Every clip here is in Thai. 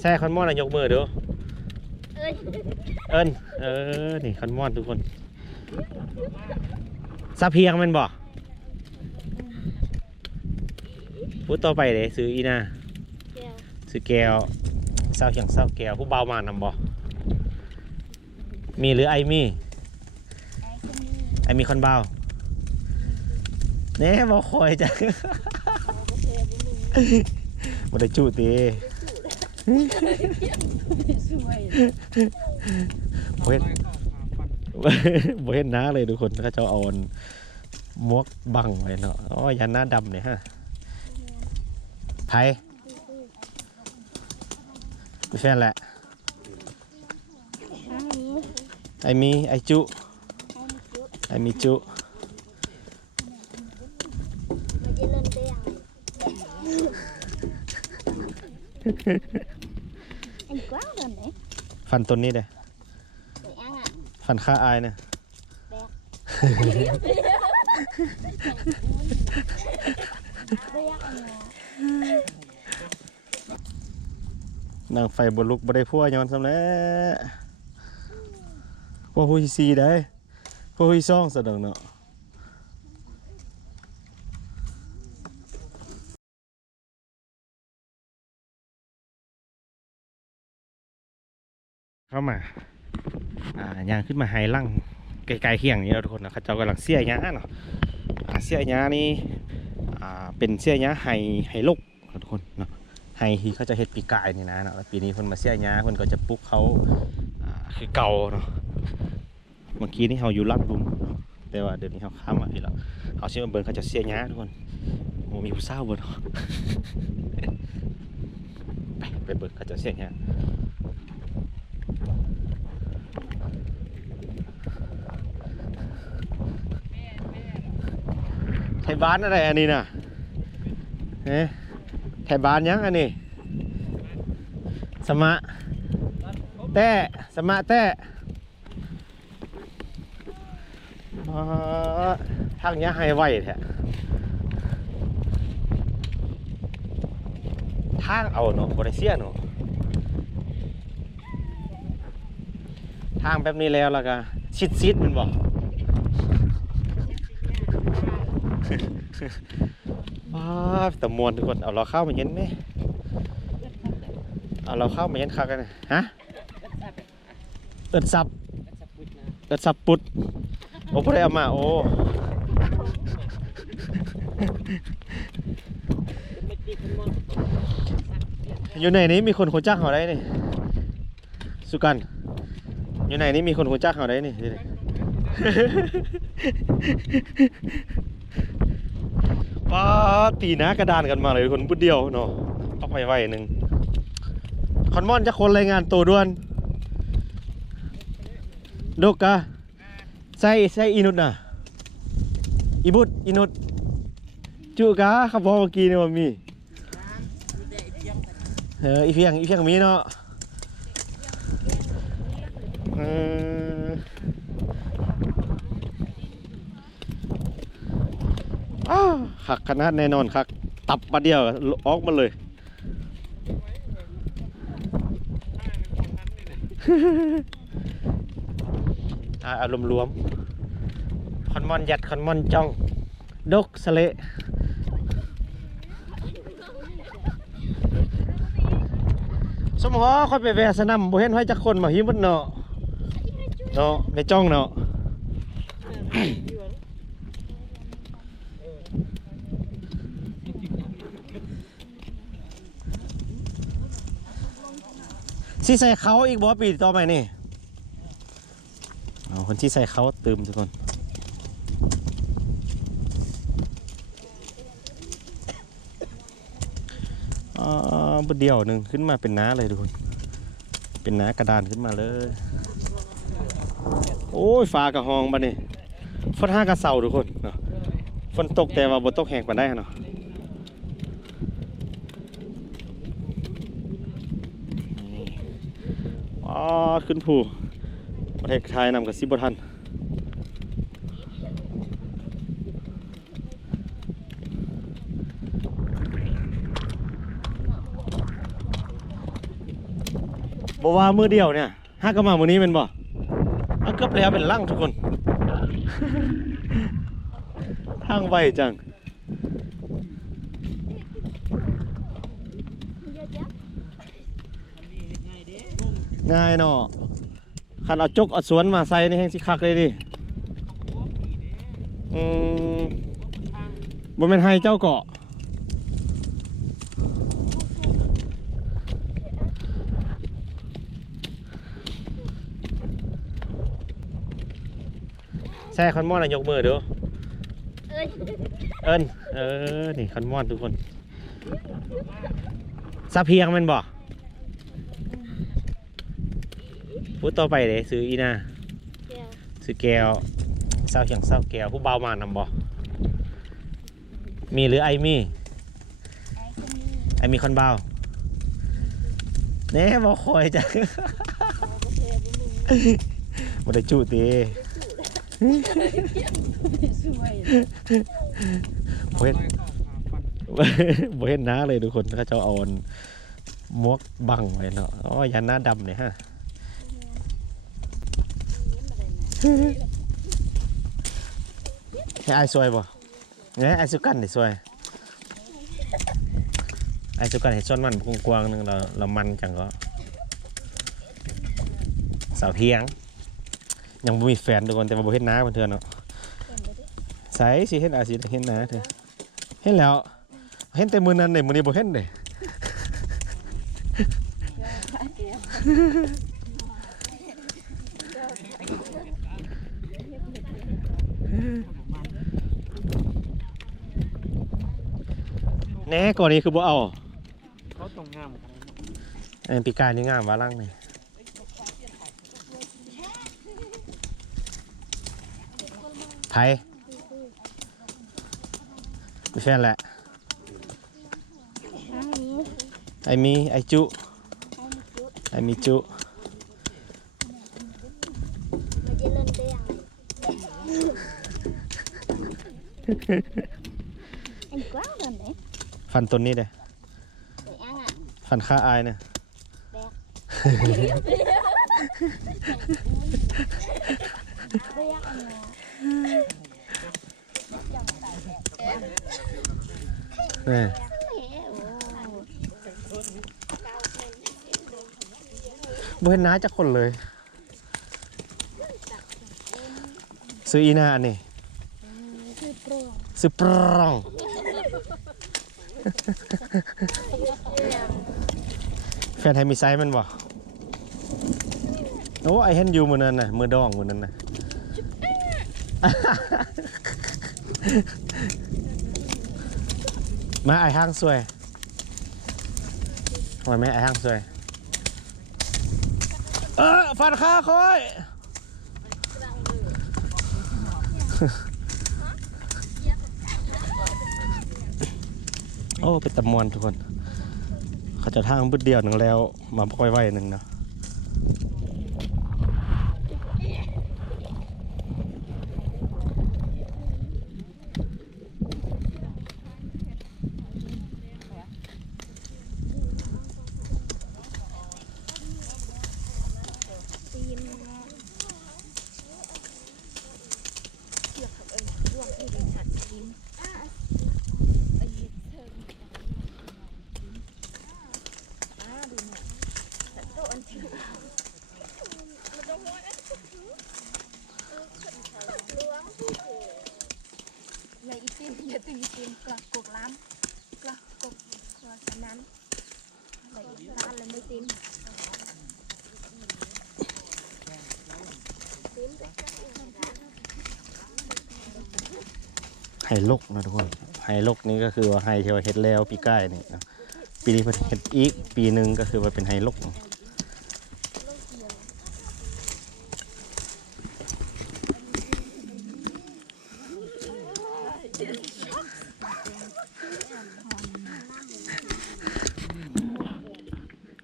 แซ่คอนมอนอะยกมือดูเอ้ยเอิ้นเออ นี่คอนมอนทุกคนซาเพียงแมันบ่พูดต่อไปเลยซื้ออีน่าแก้วซื้อแก้วเศร้าเพียงเศร้าแก้วผู้เบามานำบ่มีหรือไอมี่ไอ้คนนี้ไอมีคอนเบาเน่บ่คอยจ้ะเอาไปเทบุญบ่ได้จุติ สวยบ่เห็นบ่เห็นหน้าเลยทุกคนเขาจะเอาอนมวกบังไว้เนาะอ๋อยันหน้าดำเนี่ยฮะไผมีแฟนแหละ ไอมีไอจุ ไอ้นี่จุไมีจุมันจะเล่นได้ยังไอ้กว้างเดินไหนฟันต้นนี้เด้ไปยังอะฟันข้าอายเนี่ยไปยังอันนี้นางไฟบนลุกบ่ได้พัวย้อนซำแล้วพวกหุยซีได้พวกหุยซ่องซะดอกเนาะามา อ่าย่างขึ้นมาไฮลังไกลๆเคียงนี่เนาทุกคนนะเขาเจ้ากำลังเสียหญ้าเนาะเสียหญ้านี่อ่าเป็นเสียหญ้าไฮไฮลกทุกคนเนาะไฮที่เขาจะเฮ็ดปีกายนี่นะเนาะปีนี้เพิ่นมาเสียหญ้าเพิ่นก็จะปลุกเขาคือเก่าเนาะเมื่อกี้นี่เฮาอยู่ลัดลุมแต่ว่าเดี๋ยวนี้เฮาข้ามมาพี่แล้วเฮาสิมาเบิ่งเขาจะเสียหญ้าทุกคนโอ้มีผู้สาวบ่เนไปไปเบิ่งเขาจะเสียหญ้า ยบ้านอะไรอันนี้น่ะเอ๊ะไทยบ้านยังอันนี้ สมะแต้สมะแต้อ๋อทางเนี้ยให้ไวแท้ทางเอาเนาะบริเซียเนาะทางแบบนี้แล้วแล้วก็ชิดๆมันบอก ว้าแต่มวนทุกคน เอาเราเข้ามาเย็นไหมเอาเราเข้ามาเย็นคักกัน ฮะ เอิดซับ เอิดซับปุด โอ้พอได้เอามา โอ้อยู่ไหนนี้มีคนคนจ้างเขาได้นี่สุกัน อยู่ไหนนี้มีคนคนจ้างเขาได้นี่ ป้าตีหน้ากระดานกันมาเลยคนพุดเดียวเนาะเอาไปไว้หนึ่งคอนมอนจะคนรายงานตัวด่วนดกกะใส่ใส่อีนุดนะอีบุดอีนุดจุกะขาบอกเมื่อกี้เนี่ยว่ามีเอออีเพียงอีเพียงมีเนาะเออ อ้าวหักขนาดแน่นอนครับตับมาเดียวออกมาเลยอารมณ์รวมคอนมอนยัดคอนมอนจ้อง ดกสเลสมหอค่อยไปแวะสนามบ่เห็นไว้จักคนมาหิมดเนาะเนาะไปจ้องเนาะ ที่ใส่เขาอีกบอปีต่อไปนี่เอาคนที่ใส่เขาเติมทุกคนอ่าบดเดียวหนึ่งขึ้นมาเป็นน้าเลยทุกคน เป็นน้ากระดานขึ้นมาเลย โอ้ยฟ้ากระหองบ้านี่ฝนห้ากระเสาทุกคนเนาะฝนตกแต่ว่าบนตกแหงกว่าได้เนาะ อ๋อขึ้นผูประเทศไทยนำกับซิบทันบอกว่ามือเดียวเนี่ยห้าก็มามือนี้เป็นบ่อาเกือบแล้วเป็นล่างทุกคนทางไวจัง เยอะแยะ ง่ายเนาะคันเอาจกเอาสวนมาใส่นี่แห้งสิคักเลยดิอืมบ่แม่นให้เจ้าเกาะแซ่คอนมอนอะยกมือดูเอ้ยเอิ้นเออ นี่คอนมอนทุกคนซาเพียงแมันบ่ พูดต่อไปเลยซื้ออีนาแก้วซื้อแก้วเศร้าเหียงเศร้าแก้วผู้เบามานำบ่มีหรือไอมีไอ้คนนี้ไอมีคนเบาเน่บ่คอยจ้ะบ่ได้จูตีสวยบ่เห็นบ่เห็นหน้าเลยทุกคนเขาเจ้าเอาอันหมวกบังไว้เนาะอ๋อยันหน้าดำเนี่ยฮะ ให้ไอ้ซวยบ่เนี่ยไอ้สุกันนี่ซวยไอ้สุกันเห็นส้นมันกวางๆหนึงเราเรามันจังก็สาวเพียงยังบ่มีแฟนทุกคนแต่ว่าบ่เห็นหน้าเพิ่นเทื่อเนาะใส่สิเห็นอาสิเห็นหน้าเถอะเห็นแล้ว เห็นแต่มื้อนั้นนี่มื้อนี้บ่เห็นเด้แหน่ก่อนนี้คือบ่เอาเขาตรงงามเอ็นปีกายนี่งามว่าลังนี่ไผมีแฟนแหละไอ้นี้ไอมีไอจุ ไอ้นี่จุดไอมีจุมันจะเล่นได้ยังไงไอ้กว้างเดินไหน ฟันต้นนี้เด้ไอ้ยังอะฟันข้าอายเนี่ยเรียกอันนี้นี่โอ้บ่เห็นน้าจักคนเลย ซื้ออีนาอันนี้คือโปร่งซื้อปรอง แฟนไทยมีไซส์มันบ่โอ้ไอเห็นอยู่มือนั้นน่ะมือดองมือนั้นน่ะมาไอห้างสวยทำไมไม่ไอห้างสวย เออฟันข้าคอย โอ้เป็นตะมวนทุกคน เขาจะทางบึดเดียวหนึ่งแล้ว มาค่อยไว้หนึ่งเนาะอย่าอีติมอย่าตึงอีติมกลักกกล้ำกลักกกกลักฉะนั้นอะไรอีกร้านเลยไม่ติมติม ไฮลกนะทุกคนไฮลกนี่ก็คือว่าไฮเทวเฮ็ดแล้วปีใกล้นี่นะปีนี้เพิ่นเฮ็ดอีกปีหนึ่งก็คือว่าเป็นไฮลก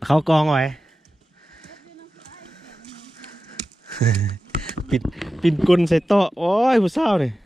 เขากองไว้ปิดปิดกลใส่โต๊ะโอ้ยผู้สาวนี่ลาคำแอร์และอันนี้อุ้ยวิทย์สัตว์เนี่ย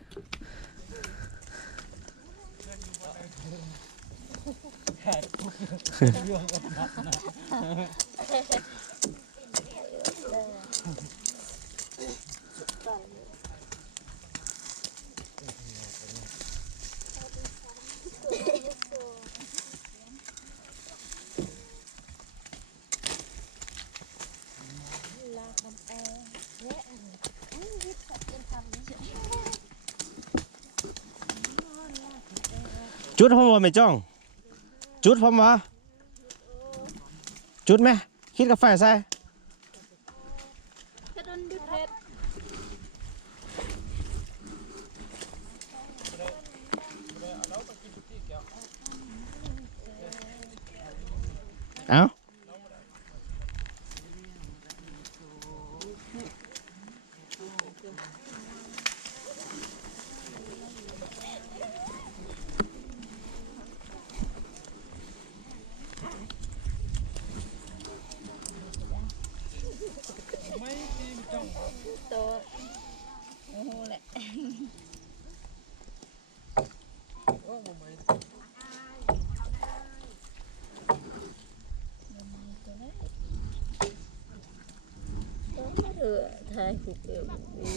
จุดพร้อมบ่ไม่ จุดไหมคิดกาแฟใส่กระดนดุดเพชรเอ้า ตัวโอ้โหแหละ เออทายผูกเอวโอ้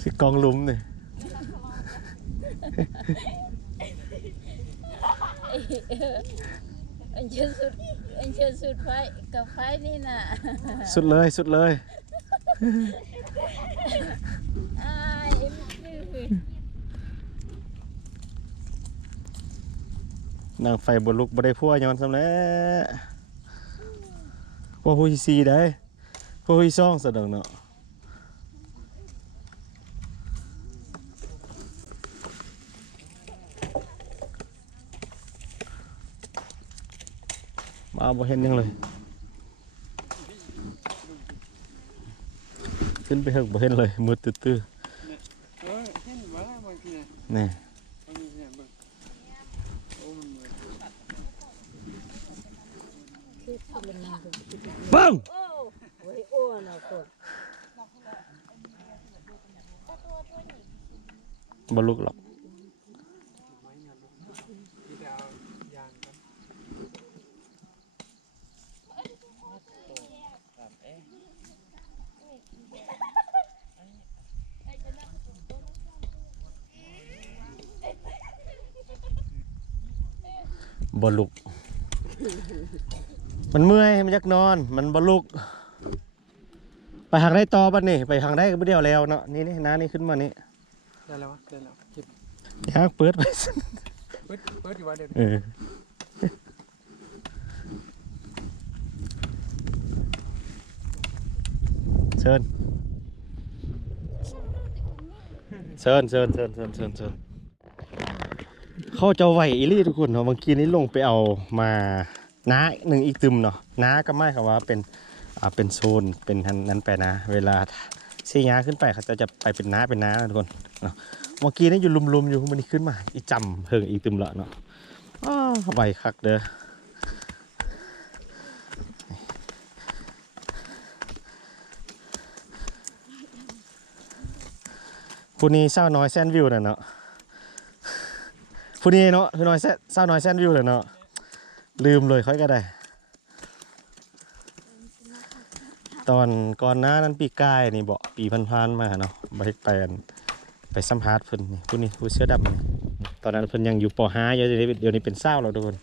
สิกองหลุมนี่อันเชิญสุดอันเชิญสุดไฟกับไฟนี่น่ะ สุดเลยสุดเลย อายไม่รู้ นางไฟบนลุกบ่ได้พัวย้อนซำแหล้พวกหุยซีได้พวกหุยซ่องสะดอกเนาะมาบ่เห็นหยังเลย ขึ้นไปเฮิกบ่เห็นเลยมืดตื้อเออเห็นว่าบางทีน่ะๆนี่ บางทีเนี่ยเบิ่งโอ้มันเหมือน คือพลังงานของ ปัง โอ้โอ้ย โอ้น่ะคนบ่ลุกหรอกบลุก มันเมื่อยมันอยากนอน มันบลุก ไปทางได้ต่อบัดนี่ไปทางได้ก็บ่เดียวแล้วเนาะนี่นี่น้านี่ขึ้นมานี่ได้แล้ววะได้แล้วคลิปอยากเปิดไปเปิดเปิดอยู่ว่าเดี๋ยวเออเชิญเชิญเชิญเชิญเชิญเชิญเชิญเขาจะไหวอีหลี่ทุกคนเนาะเมื่อกี้นี้ลงไปเอามาน้าหนึ่งอีกตึมเนาะน้าก็ไม่ครับว่าเป็นอ่า เป็นโซนเป็นนั้นไปนะ เวลาเสียยาขึ้นไปเขาจะจะไปเป็นน้าเป็นน้านะทุกคนเนาะเมื่อกี้นี่อยู่ลุมๆอยู่มันนี้ขึ้นมาอีจำเพิงอีตึมละเนาะอ้าวไหวคักเด้อผู้นี้เศร้าน้อยแซนวิวน่ะเนาะผู้นี้เนาะผู้น้อยแซเศร้าน้อยแซนวิวเลยเนาะลืมเลยค่อยก็ได้ ตอนก่อนหน้านั้นปีกายนี่บอกปีพันๆมาเนาะไปไปกันไปสัมภาษณ์เพิ่นนี่ผู้นี้ผู้เสื้อดำนี่ตอนนั้นเพิ่นยังอยู่ป .5 อยู่เดี๋ยวนี้เดี๋ยวนี้เป็นเศร้าแล้วทุกคน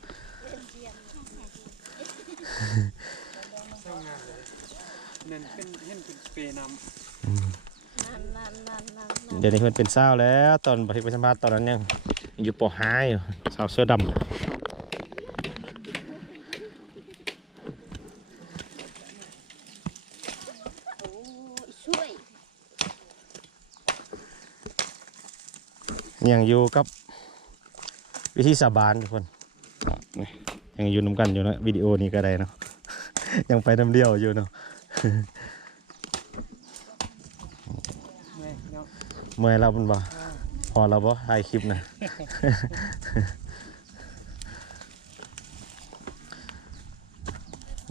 เดี๋ยวนี้เพิ่นเป็นเศร้าแล้ว ตอนไปสัมภาษณ์ตอนนั้นยังอยู่ป .5 อยู่สาวเสื้อดโอ้ยช่วยำ ยังอยู่กับวิธีสาบานทุกคนยังอยู่นำกันอยู่นะวิดีโอนี้ก็ได้เนาะยังไปน้ำเดียวอยู่เนาะเมื่อยเราเป็นบ่พอเราบ่ถ่ายคลิปนะ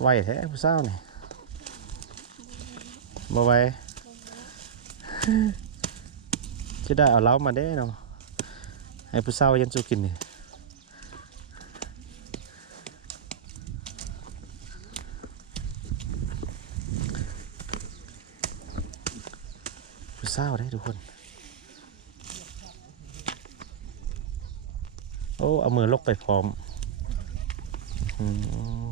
ไหวแท้ผู้สาวนี่บ่ไหวจะได้เอาเล้ามาได้เนาะ ให้ผู้เศร้ายันจูกินนี่ผู้เศร้าได้ทุกคน โอ้ เอามือลกไปพร้อมม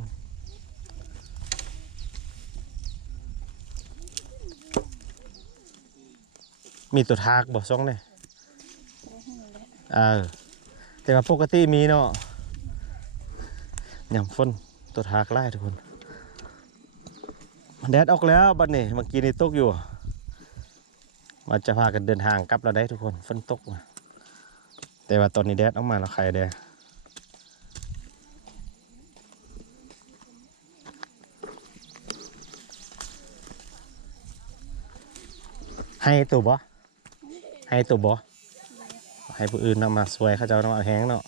มีตัวทากบ่ซ่องเนี่ย เออแต่ว่าปกติมีเนาะยำฝนตัวทากไล่ทุกคนแดดออกแล้วบัดนี้เมื่อกี้นี่ตกอยู่มาจะพากันเดินทางกลับเราได้ทุกคนฝนตกมาแต่ว่าตอนนี้แดดออกมาแล้วใครแดดให้ตัวบ่ให้ตัวบ่ ให้ผู้อื่นนำมาสวยเขาเจะนำมาแห้งเนาะ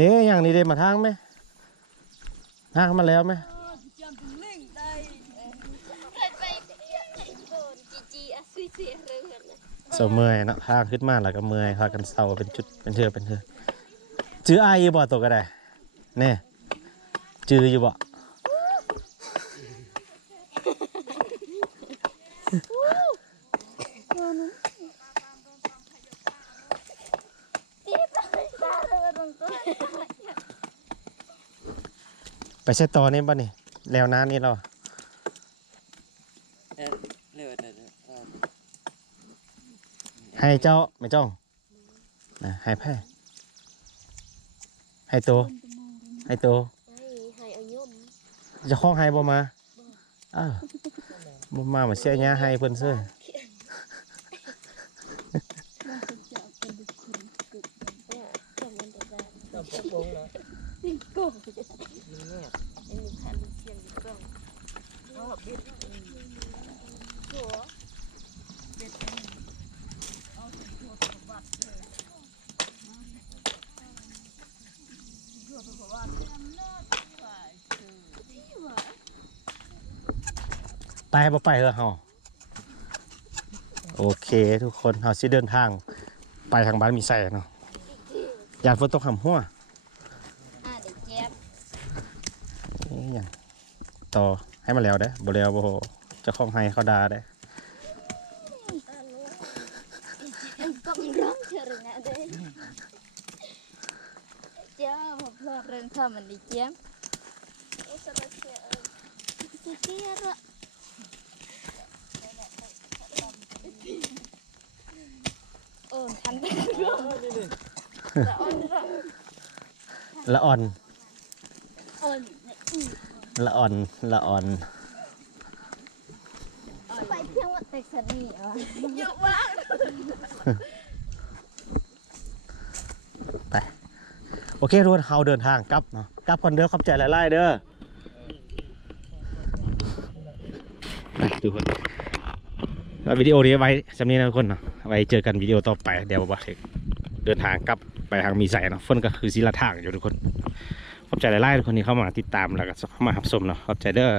นี่อย่างนี้เดมาทางไหมทางมาแล้วไหม เคยไปโดนจีจีอะซุยเสียเรื่องนั้นนะ เสาเมื่อยเนาะทางขึ้นมาแล้วก็เมื่อยพากันเศร้าเป็นจุดเป็นเทือเป็นเทือจื้ออายอยู่บ่ตัวก็ได้แน่จื้ออยู่บ่ไปเรือตรงตัวไปใช้ต่อนี่บ่นี่แล้วน้านี่เรา เออเร็วเดี๋ยวเดี๋ยวเออ ให้เจ้าไม่เจ้องนะให้แพ้ให้โตให้โตให้อาย่มเจะคล้องให้บ่มาอ้าวบ่มามาเสียหญ้าให้เพิ่นซื่อเนี่ยทำมันจะได้ต้องพกวงเหรอติงโก้มันแนบ ไอ้มีคันเสียงกล้องอ๋อบิดหัวไปบ่ไปเหรอเฮาโอเคทุกคนเฮาสิเดินทาง ไปทางบ้านมีไสเนาะอยากฝนตกหำหัวอะเด็กแจ๊บนี่หยังต่อให้มาแล้วเด้อบ่แล้วบ่เจ้าของให้เขาด่าเด้อ ไอ้ กล้องร้องเชื่อนะเด้เจ้าพอพลอดเรื่องข้ามันดีเจี๊ยบโอ้สารเสียเออสิเจี๊ยบอะโอ้ทันได้ร้องละอ่อนละอ่อนละอ่อนละอ่อนไปเที่ยววัดเตกซันนี่เหรอเยอะมาก ไป โอเคทุกคนเฮาเดินทางกลับเนาะกลับคนเด้อขอบใจหลายๆเด้อไปทุกคนแล้ววิดีโอนี้ไว้สำนี้นะทุกคนเนาะไว้เจอกันวิดีโอต่อไปเดี๋ยวว่าเดินทางกลับไปทางมีใส่เนาะเฟินก็คือศิลาทางอยู่ทุกคนขอบใจหลายๆทุกคนที่เข้ามาติดตามแล้วก็เข้ามารับชมเนาะขอบใจเด้อ